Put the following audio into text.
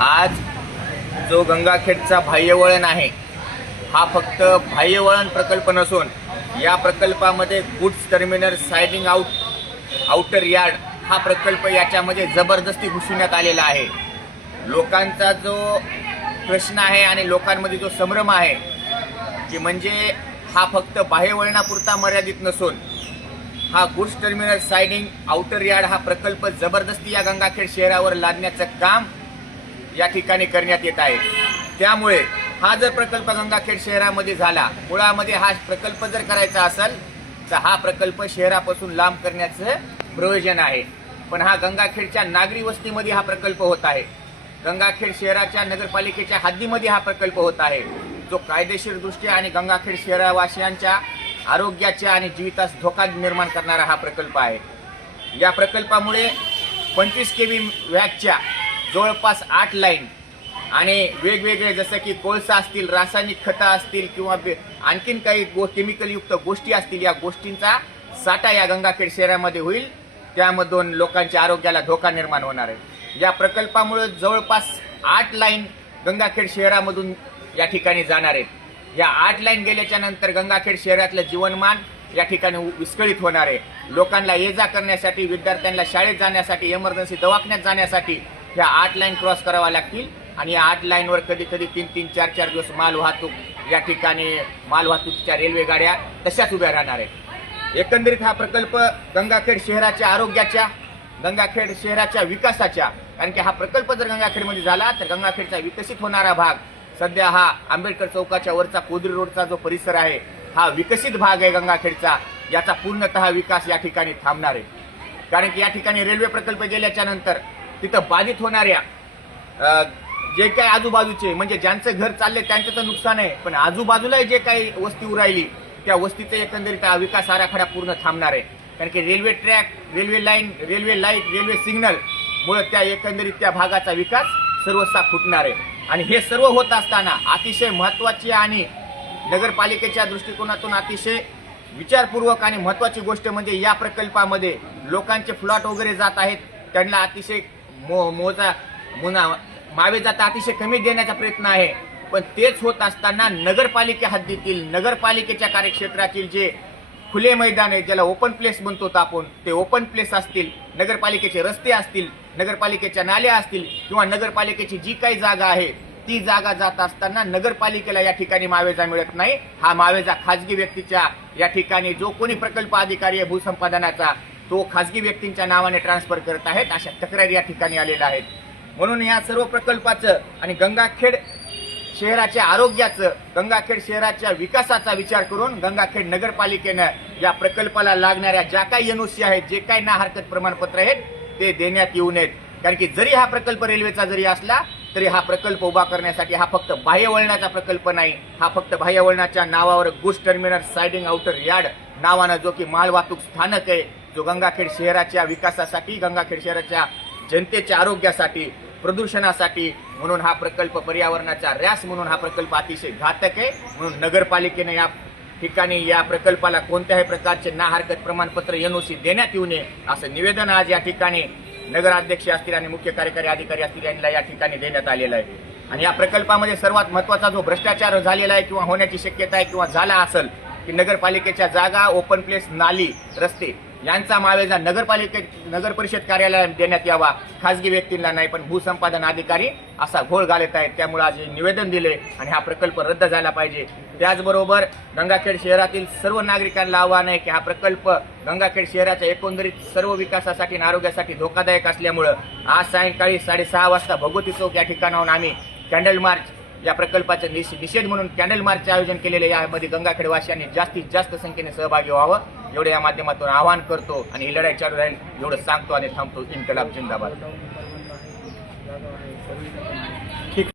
आज जो गंगाखेडचा बाह्यवळण आहे हा फक्त बाह्यवळण प्रकल्प नसून या प्रकल्पामध्ये गुड्स टर्मिनल सायडिंग आउटर यार्ड हा प्रकल्प याच्यामध्ये जबरदस्ती घुसवण्यात आलेला आहे। लोकांचा जो प्रश्न आहे आणि लोकांमध्ये जो संभ्रम आहे की म्हणजे हा फक्त बाह्यवळणापुरता मर्यादित नसून हा गुड्स टर्मिनल सायडिंग आउटर यार्ड हा प्रकल्प जबरदस्ती या गंगाखेड शहरावर लादण्याचं काम या ठिकाणी करण्यात येत आहे। त्यामुळे हा जर प्रकल्प गंगाखेड शहरामध्ये झाला, मुळामध्ये हा प्रकल्प जर करायचा असेल तर हा प्रकल्प शहरापासून लांब करण्याचं प्रयोजन आहे। पण हा गंगाखेडच्या नागरी वस्तीमध्ये हा प्रकल्प होत आहे, गंगाखेड शहराच्या नगरपालिकेच्या हद्दीमध्ये हा प्रकल्प होत आहे, जो कायदेशीर दृष्ट्या आणि गंगाखेड शहरवासियांच्या आरोग्याच्या आणि जीवितास धोका निर्माण करणारा हा प्रकल्प आहे। या प्रकल्पामुळे 25 केव्ही व्याटच्या जवळपास 8 लाईन आणि वेगवेगळे जसं की कोळसा असतील, रासायनिक खतं असतील किंवा आणखीन काही केमिकलयुक्त गोष्टी असतील, या गोष्टींचा साठा या गंगाखेड शहरामध्ये होईल, त्यामधून लोकांच्या आरोग्याला धोका निर्माण होणार आहे। या प्रकल्पामुळे जवळपास 8 लाईन गंगाखेड शहरामधून या ठिकाणी जाणार आहेत। या 8 लाईन गेल्याच्या नंतर गंगाखेड शहरातलं जीवनमान या ठिकाणी विस्कळीत होणार आहे। लोकांना ये जा करण्यासाठी, विद्यार्थ्यांना शाळेत जाण्यासाठी, इमर्जन्सी दवाखान्यात जाण्यासाठी ह्या 8 लाईन क्रॉस कराव्या लागतील आणि या 8 लाईनवर कधी कधी 3-3, 4-4 दिवस मालवाहतूक या ठिकाणी मालवाहतुकीच्या रेल्वे गाड्या तशाच उभ्या राहणार आहेत। एकंदरीत हा प्रकल्प गंगाखेड शहराच्या आरोग्याच्या, गंगाखेड शहराच्या विकासाच्या, कारण की हा प्रकल्प जर गंगाखेडमध्ये झाला तर गंगाखेडचा विकसित होणारा भाग, सध्या हा आंबेडकर चौकाच्या वरचा कोदरी रोडचा जो परिसर आहे हा विकसित भाग आहे गंगाखेडचा, याचा पूर्णतः विकास या ठिकाणी थांबणार आहे। कारण की या ठिकाणी रेल्वे प्रकल्प गेल्याच्या नंतर तिथं बाधित होणाऱ्या जे काही आजूबाजूचे, म्हणजे ज्यांचं घर चालले त्यांचं तर नुकसान आहे, पण आजूबाजूला जे काही वस्ती उरायली त्या वस्तीचा एकंदरीत हा विकास आराखडा पूर्ण थांबणार आहे। कारण की railway track, railway line, railway light, railway signal मुळे त्या एकंदरीत त्या भागाचा विकास सर्वसा फुटणार आहे। आणि हे सर्व होत असताना अतिशय महत्त्वाची आणि नगरपालिकेच्या दृष्टिकोनातून अतिशय विचारपूर्वक आणि महत्त्वाची गोष्ट म्हणजे या प्रकल्पामध्ये लोकांचे फ्लॉट वगैरे जात आहेत, त्यांना अतिशय मावे जाता अतिशय कमी देण्याचा प्रयत्न आहे। पण तेच होत असताना नगरपालिका हद्दीतील, नगरपालिकेच्या कार्यक्षेत्रातील जे खुले मैदान आहे, ज्याला ओपन प्लेस म्हणतो आपण, ते ओपन प्लेस असतील, नगरपालिकेचे रस्ते असतील, नगरपालिकेच्या नाल्या असतील किंवा नगरपालिकेची जी काही जागा आहे ती जागा जात असताना नगरपालिकेला या ठिकाणी मावेजा मिळत नाही। हा मावेजा खाजगी व्यक्तीच्या या ठिकाणी जो कोणी प्रकल्प अधिकारी आहे भूसंपादनाचा, तो खाजगी व्यक्तींच्या नावाने ट्रान्सफर करत आहेत, अशा तक्रारी या ठिकाणी आलेल्या आहेत। म्हणून या सर्व प्रकल्पाचं आणि गंगाखेड शहराच्या आरोग्याचं, गंगाखेड शहराच्या विकासाचा विचार करून गंगाखेड नगरपालिकेनं या प्रकल्पाला लागणाऱ्या ज्या काही एनओसी आहेत, जे काही ना हरकत प्रमाणपत्र आहेत ते देण्यात येऊ नयेत। कारण की जरी हा प्रकल्प रेल्वेचा जरी असला तरी हा प्रकल्प उभा करण्यासाठी हा फक्त बाह्यवळणाचा प्रकल्प नाही, हा फक्त बाह्यवळणाच्या नावावर गुड्स टर्मिनल सायडिंग आउटर यार्ड नावानं जो की मालवाहतूक स्थानक आहे, जो गंगाखेड शहराच्या विकासासाठी, गंगाखेड शहराच्या जनतेच्या आरोग्यासाठी, प्रदूषणासाठी, म्हणून हा प्रकल्प पर्यावरणाचा ऱ्यास म्हणून हा प्रकल्प अतिशय घातक आहे। म्हणून नगरपालिकेने या ठिकाणी या प्रकल्पाला कोणत्याही प्रकारचे ना हरकत प्रमाणपत्र एनओसी देण्यात येऊ नये असं निवेदन आज या ठिकाणी नगराध्यक्ष असतील आणि मुख्य कार्यकारी अधिकारी असतील यांना या ठिकाणी देण्यात आलेलं आहे। आणि या प्रकल्पामध्ये सर्वात महत्त्वाचा जो भ्रष्टाचार झालेला आहे किंवा होण्याची शक्यता आहे किंवा झाला असेल की नगरपालिकेच्या जागा, ओपन प्लेस, नाली, रस्ते यांचा मावेजा नगर परिषद कार्यालयाला देण्यात यावा, खाजगी व्यक्तींना नाही। पण भूसंपादन अधिकारी असा घोळ घालत आहेत, त्यामुळे आज हे निवेदन दिले आणि हा प्रकल्प रद्द झाला पाहिजे। त्याचबरोबर गंगाखेड शहरातील सर्व नागरिकांना आव्हान आहे की हा प्रकल्प गंगाखेड शहराच्या एकंदरीत सर्व विकासासाठी आणि आरोग्यासाठी धोकादायक असल्यामुळे आज सायंकाळी 6:30 वाजता भगवती चौक या ठिकाणाहून आम्ही कॅन्डल मार्च, या प्रकल्पाचे निषेध म्हणून कॅन्डल मार्चचे आयोजन केलेले, यामध्ये गंगाखेडवासियांनी जास्तीत जास्त संख्येने सहभागी व्हावं एवढे या माध्यमातून आवाहन करतो आणि ही लढाई चालू राहील एवढं सांगतो आणि थांबतो। इन्कलाब जिंदाबाद।